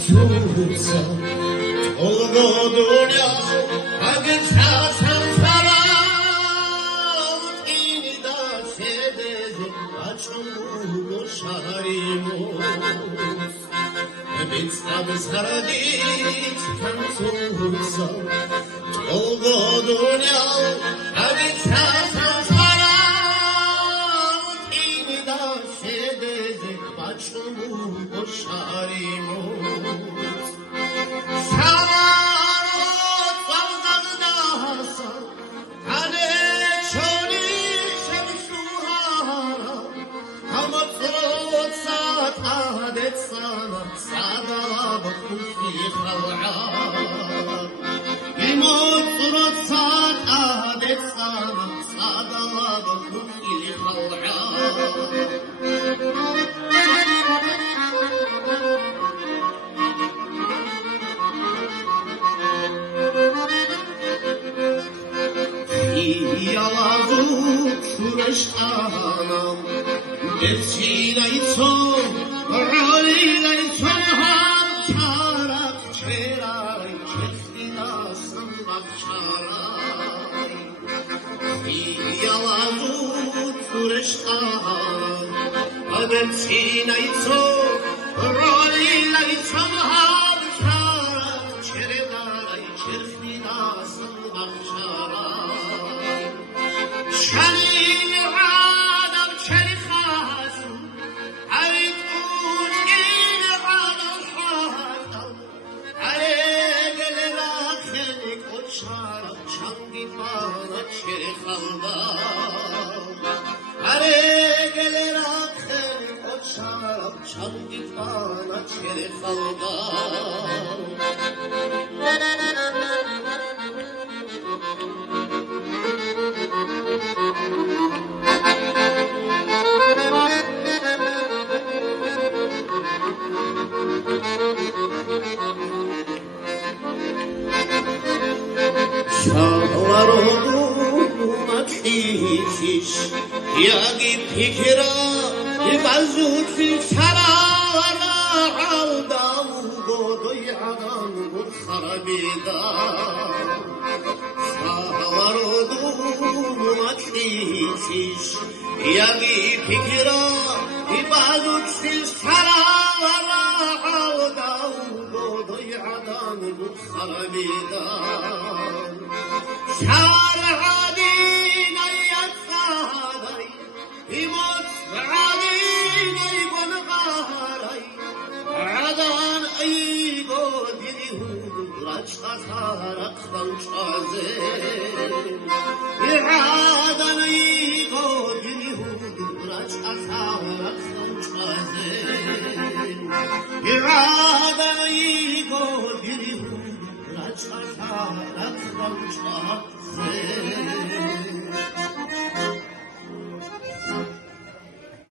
수서 돌고도려 하긴 차상사람 인이다 세대적 맞춰무고 샤리모 밑삼 사라지 향수서 돌고도려 하긴 차상사람 인이다 세대적 맞춰무고 샤리모 Yaladı küreştanam Desinayson Raleylayson Ham çarak çeray Kestinasın bakçaray Yaladı küreştanam Desinayson Raleylayson Ham çarak çeray Kestinasın bakçaray شنی عادم چلی خواستم علی اون این عادم خواستم علی گل راکنی کچارم چنگی پانا چلی خواستم علی گل راکنی کچارم چنگی پانا چلی خواستم Şahlar olma kişiş Yagi fikra Bazutfi sarara Aldam Godoy adam Gur harabida Şahlar olma kişiş Yagi fikra Bazutfi sarara Aldam Godoy adam Gur harabida شارعادين يتخاذي يموت بعادين يكون غاري عدان ايقو ديهود رجخارق خنشازين عدان ايقو ديهود رجخارق خنشازين عدان ايقو ديهود Rachata, that's